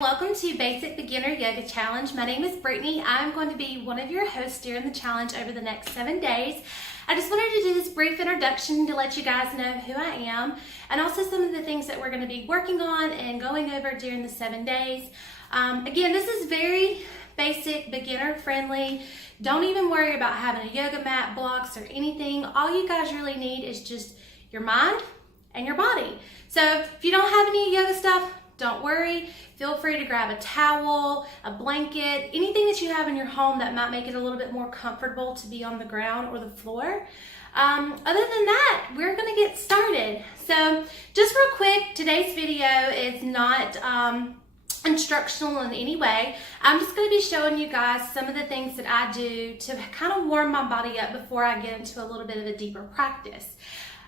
Welcome to Basic Beginner Yoga Challenge. My name is Brittany. I'm going to be one of your hosts during the challenge over the next 7 days. I just wanted to do this brief introduction to let you guys know who I am and also some of the things that we're going to be working on and going over during the 7 days. Again, this is very basic, beginner friendly. Don't even worry about having a yoga mat, blocks, or anything. All you guys really need is just your mind and your body. So if you don't have any yoga stuff, don't worry. Feel free to grab a towel, a blanket, anything that you have in your home that might make it a little bit more comfortable to be on the ground or the floor. Other than that, we're gonna get started. So just real quick, today's video is not instructional in any way. I'm just going to be showing you guys some of the things that I do to kind of warm my body up before I get into a little bit of a deeper practice.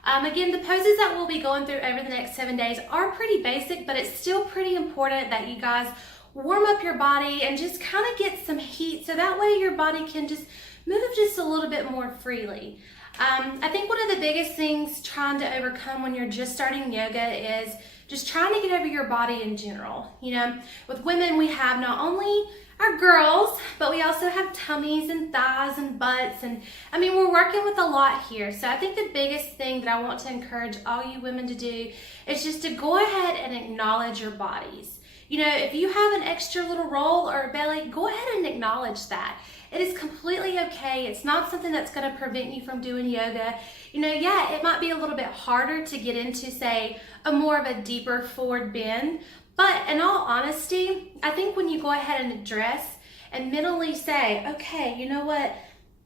Again, the poses that we'll be going through over the next 7 days are pretty basic, but it's still pretty important that you guys warm up your body and just kind of get some heat so that way your body can just move just a little bit more freely. I think one of the biggest things trying to overcome when you're just starting yoga is just trying to get over your body in general. You know, with women, we have not only our girls, but we also have tummies and thighs and butts. And I mean, we're working with a lot here. So I think the biggest thing that I want to encourage all you women to do is just to go ahead and acknowledge your bodies. You know, if you have an extra little roll or a belly, go ahead and acknowledge that. It is completely okay. It's not something that's going to prevent you from doing yoga. You know, yeah, it might be a little bit harder to get into, say, a more of a deeper forward bend. But in all honesty, I think when you go ahead and address and mentally say, okay, you know what,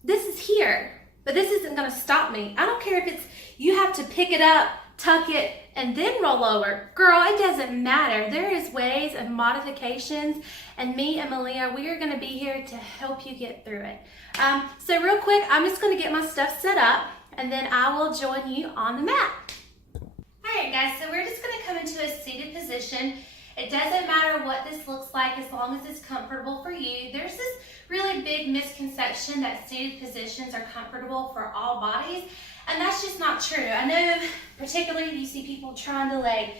this is here, but this isn't going to stop me. I don't care if it's you have to pick it up, tuck it, and then roll over. Girl, it doesn't matter. There is ways and modifications, and me and Malia, we are going to be here to help you get through it. So real quick, I'm just going to get my stuff set up, and then I will join you on the mat. All right, guys, so we're just going to come into a seated position. It doesn't matter what this looks like as long as it's comfortable for you. There's this really big misconception that seated positions are comfortable for all bodies, and that's just not true. I know particularly you see people trying to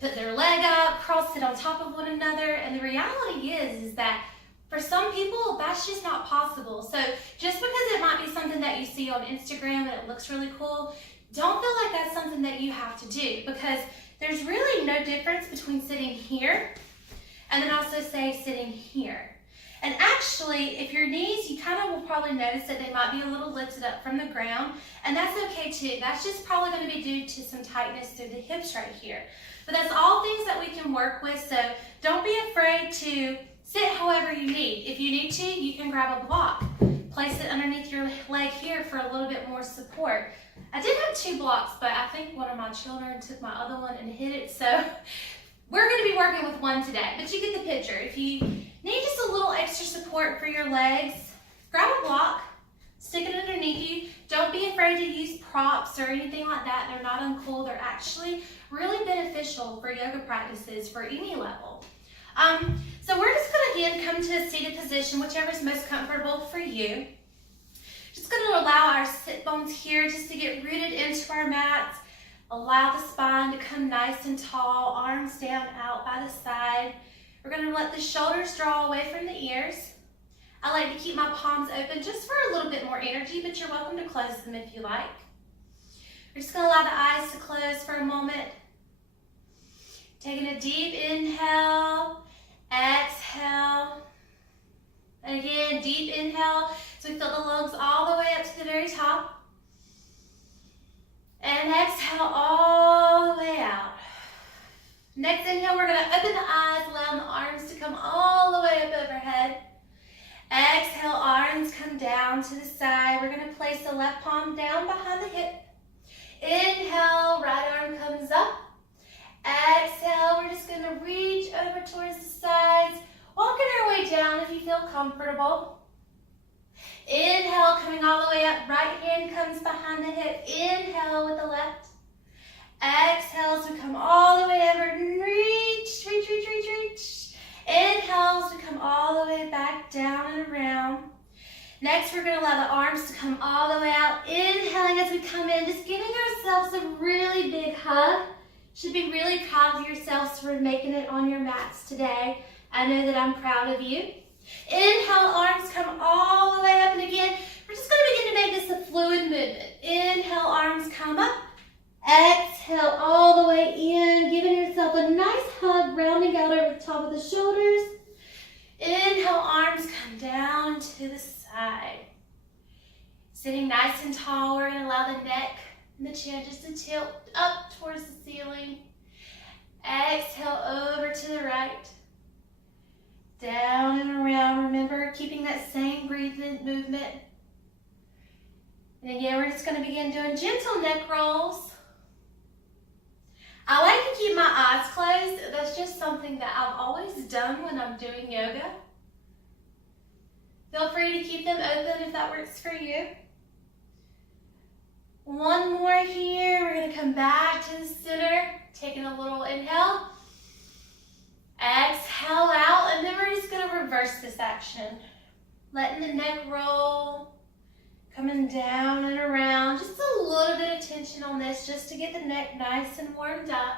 put their leg up, cross it on top of one another, and the reality is that for some people that's just not possible. So just because it might be something that you see on Instagram and it looks really cool, don't feel like that's something that you have to do, because there's really no difference between sitting here and then also say sitting here. And actually, if your knees, you kind of will probably notice that they might be a little lifted up from the ground, and that's okay too. That's just probably going to be due to some tightness through the hips right here. But that's all things that we can work with, so don't be afraid to sit however you need. If you need to, you can grab a block. Place it underneath your leg here for a little bit more support. I did have 2 blocks, but I think one of my children took my other one and hit it, so we're going to be working with one today, but you get the picture. If you need just a little extra support for your legs, grab a block, stick it underneath you. Don't be afraid to use props or anything like that. They're not uncool. They're actually really beneficial for yoga practices for any level. So we're just going to again come to a seated position, whichever is most comfortable for you. Just going to allow our sit bones here just to get rooted into our mats. Allow the spine to come nice and tall, arms down out by the side. We're going to let the shoulders draw away from the ears. I like to keep my palms open just for a little bit more energy, but you're welcome to close them if you like. We're just going to allow the eyes to close for a moment. Taking a deep inhale, exhale. And again, deep inhale, so we fill the lungs all the way up to the very top. And exhale all the way out. Next inhale, we're going to open the eyes, allowing the arms to come all the way up overhead. Exhale, arms come down to the side. We're going to place the left palm down behind the hip. Inhale, right arm comes up. Exhale, we're just going to reach over towards the sides. Walking our way down if you feel comfortable. Inhale, coming all the way up. Right hand comes behind the hip. Inhale with the left. Exhale as we come all the way over and reach, reach, reach, reach, reach. Inhale as we come all the way back down and around. Next, we're going to allow the arms to come all the way out. Inhaling as we come in, just giving ourselves a really big hug. Should be really proud of yourselves for making it on your mats today. I know that I'm proud of you. Inhale, arms come all the way up, and again, we're just going to begin to make this a fluid movement. Inhale, arms come up. Exhale all the way in, giving yourself a nice hug, rounding out over the top of the shoulders. Inhale, arms come down to the side. Sitting nice and tall, we're going to allow the neck and the chin just to tilt up towards the ceiling. Exhale over to the right. Down and around. Remember, keeping that same breathing movement. And again, we're just going to begin doing gentle neck rolls. I like to keep my eyes closed. That's just something that I've always done when I'm doing yoga. Feel free to keep them open if that works for you. One more here. We're going to come back to the center, taking a little inhale. Exhale out, and then we're just going to reverse this action. Letting the neck roll, coming down and around. Just a little bit of tension on this just to get the neck nice and warmed up.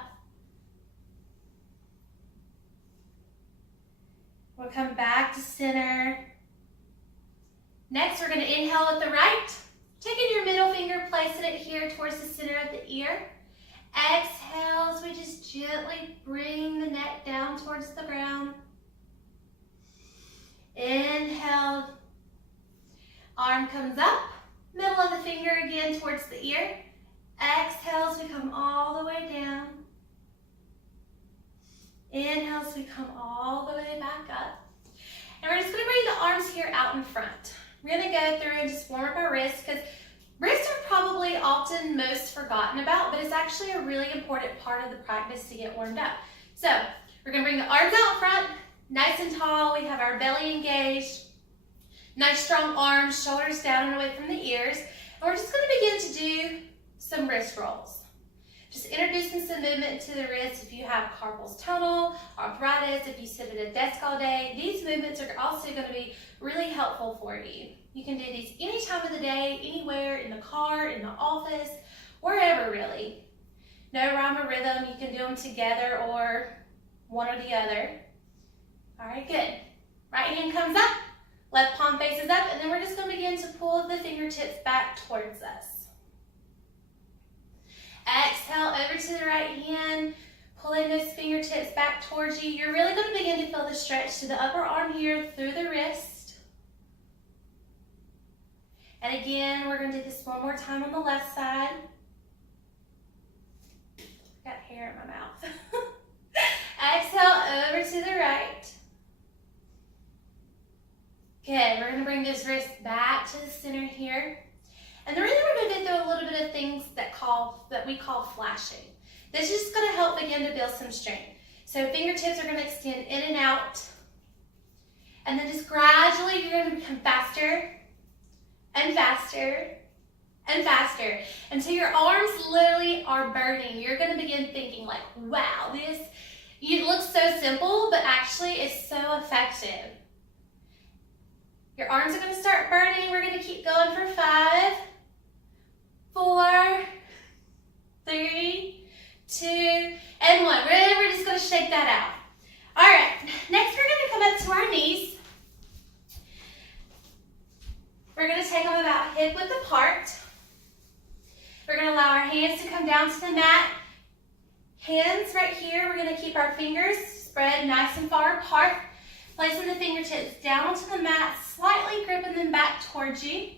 We'll come back to center. Next, we're going to inhale with the right. Taking your middle finger, placing it here towards the center of the ear. Exhale as we just gently bring the neck down towards the ground. Inhale, arm comes up, middle of the finger again towards the ear. Exhale as we come all the way down. Inhale as we come all the way back up. And we're just going to bring the arms here out in front. We're going to go through and just warm up our wrists, because wrists are probably often most forgotten about, but it's actually a really important part of the practice to get warmed up. So we're going to bring the arms out front, nice and tall. We have our belly engaged. Nice strong arms, shoulders down and away from the ears. And we're just going to begin to do some wrist rolls. Just introducing some movement to the wrists. If you have carpal tunnel, arthritis, if you sit at a desk all day, these movements are also going to be really helpful for you. You can do these any time of the day, anywhere, in the car, in the office, wherever really. No rhyme or rhythm. You can do them together or one or the other. All right, good. Right hand comes up, left palm faces up, and then we're just going to begin to pull the fingertips back towards us. Exhale over to the right hand, pulling those fingertips back towards you. You're really going to begin to feel the stretch to the upper arm here through the wrist. And again, we're going to do this one more time on the left side. Got hair in my mouth. Exhale over to the right. Good. We're going to bring those wrists back to the center here. And then really we're going to go through a little bit of things that we call flashing. This is just going to help begin to build some strength. So fingertips are going to extend in and out. And then just gradually you're going to become faster and faster and faster until your arms literally are burning. You're going to begin thinking like, wow, it looks so simple, but actually it's so effective. Your arms are going to start burning. We're going to keep going for 5, 4, 3, 2, and 1. Really, we're just going to shake that out. All right, next we're going to come up to our knees. We're going to take them about hip width apart. We're going to allow our hands to come down to the mat. Hands right here, we're going to keep our fingers spread nice and far apart. Placing the fingertips down onto the mat, slightly gripping them back towards you.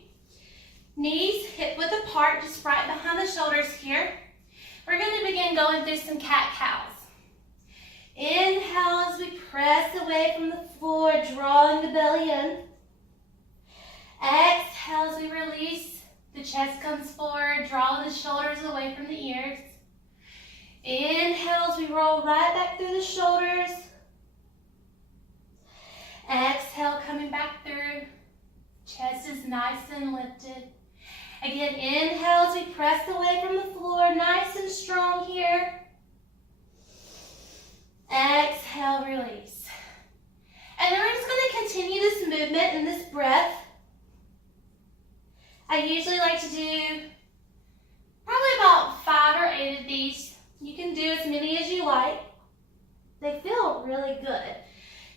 Knees hip width apart, just right behind the shoulders here. We're going to begin going through some cat-cows. Inhale as we press away from the floor, drawing the belly in. Exhale as we release, the chest comes forward, drawing the shoulders away from the ears. Inhale as we roll right back through the shoulders. Exhale, coming back through. Chest is nice and lifted. Again, inhale as we press away from the floor, nice and strong here. Exhale, release. And then we're just going to continue this movement and this breath. I usually like to do probably about 5 or 8 of these. You can do as many as you like. They feel really good.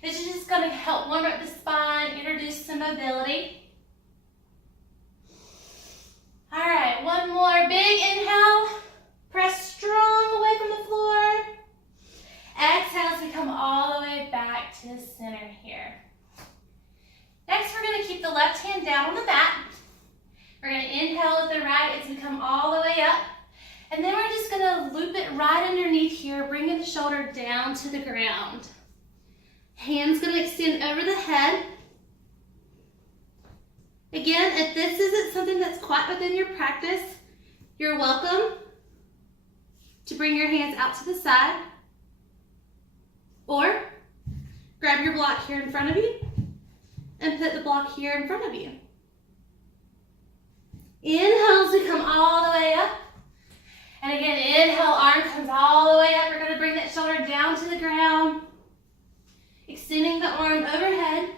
This just going to help warm up the spine, introduce some mobility. All right, one more big inhale. Press strong away from the floor. Exhale as we come all the way back to the center here. Next, we're going to keep the left hand down on the mat. We're going to inhale with the right as we come all the way up. And then we're just going to loop it right underneath here, bringing the shoulder down to the ground. Hands going to extend over the head. Again, if this isn't something that's quite within your practice, you're welcome to bring your hands out to the side. Or grab your block here in front of you and put the block here in front of you. Inhale as we come all the way up. And again, inhale, arm comes all the way up. We're going to bring that shoulder down to the ground. Extending the arm overhead.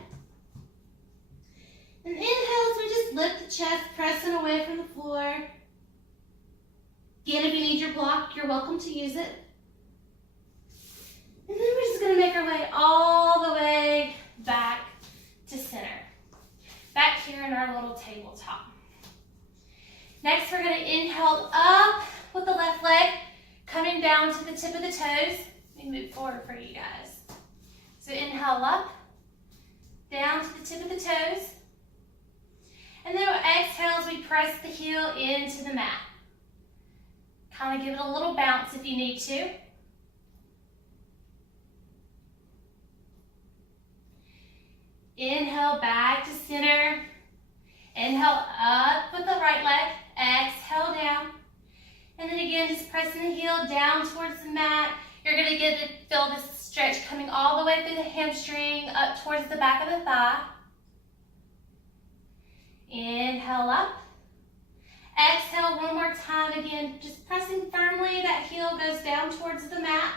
And inhale as we just lift the chest, pressing away from the floor. Again, if you need your block, you're welcome to use it. And then we're just going to make our way all the way back to center. Back here in our little tabletop. Next, we're going to inhale up with the left leg, coming down to the tip of the toes. Let me move forward for you guys. So inhale up, down to the tip of the toes. And then we'll exhale as we press the heel into the mat. Kind of give it a little bounce if you need to. Inhale back to center. Inhale up with the right leg. Exhale down. And then again, just pressing the heel down towards the mat. You're going to get to feel this stretch coming all the way through the hamstring, up towards the back of the thigh. Inhale up. Exhale one more time. Again, just pressing firmly. That heel goes down towards the mat.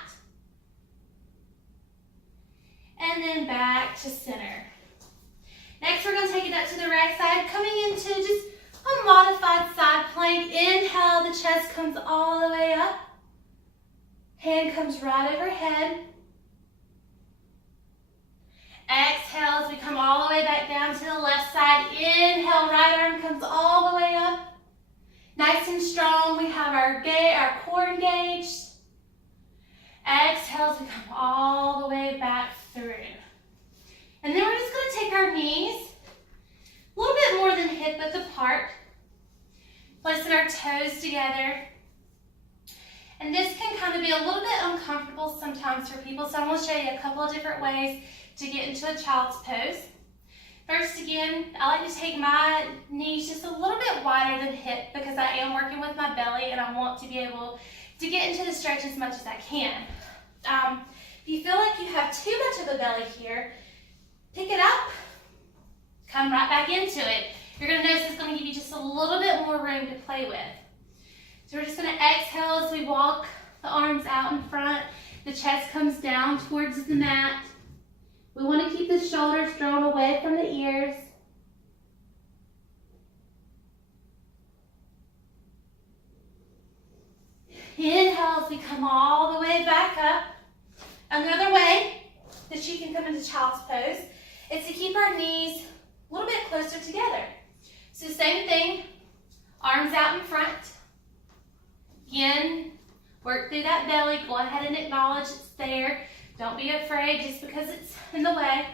And then back to center. Next, we're going to take it up to the right side, coming into just a modified side plank. Inhale, the chest comes all the way up. Hand comes right overhead. Exhale as we come all the way back down to the left side. Inhale, right arm comes all the way up. Nice and strong. We have our core engaged. Exhale as we come all the way back through. And then we're just going to take our knees a little bit more than hip width apart. Placing our toes together. And this can kind of be a little bit uncomfortable sometimes for people, so I'm going to show you a couple of different ways to get into a child's pose. First, again, I like to take my knees just a little bit wider than hip because I am working with my belly and I want to be able to get into the stretch as much as I can. If you feel like you have too much of a belly here, pick it up, come right back into it. You're going to notice it's going to give you just a little bit more room to play with. So we're just going to exhale as we walk the arms out in front. The chest comes down towards the mat. We want to keep the shoulders drawn away from the ears. Inhale as we come all the way back up. Another way that you can come into child's pose is to keep our knees a little bit closer together. So same thing, arms out in front. Again, work through that belly. Go ahead and acknowledge it's there. Don't be afraid just because it's in the way.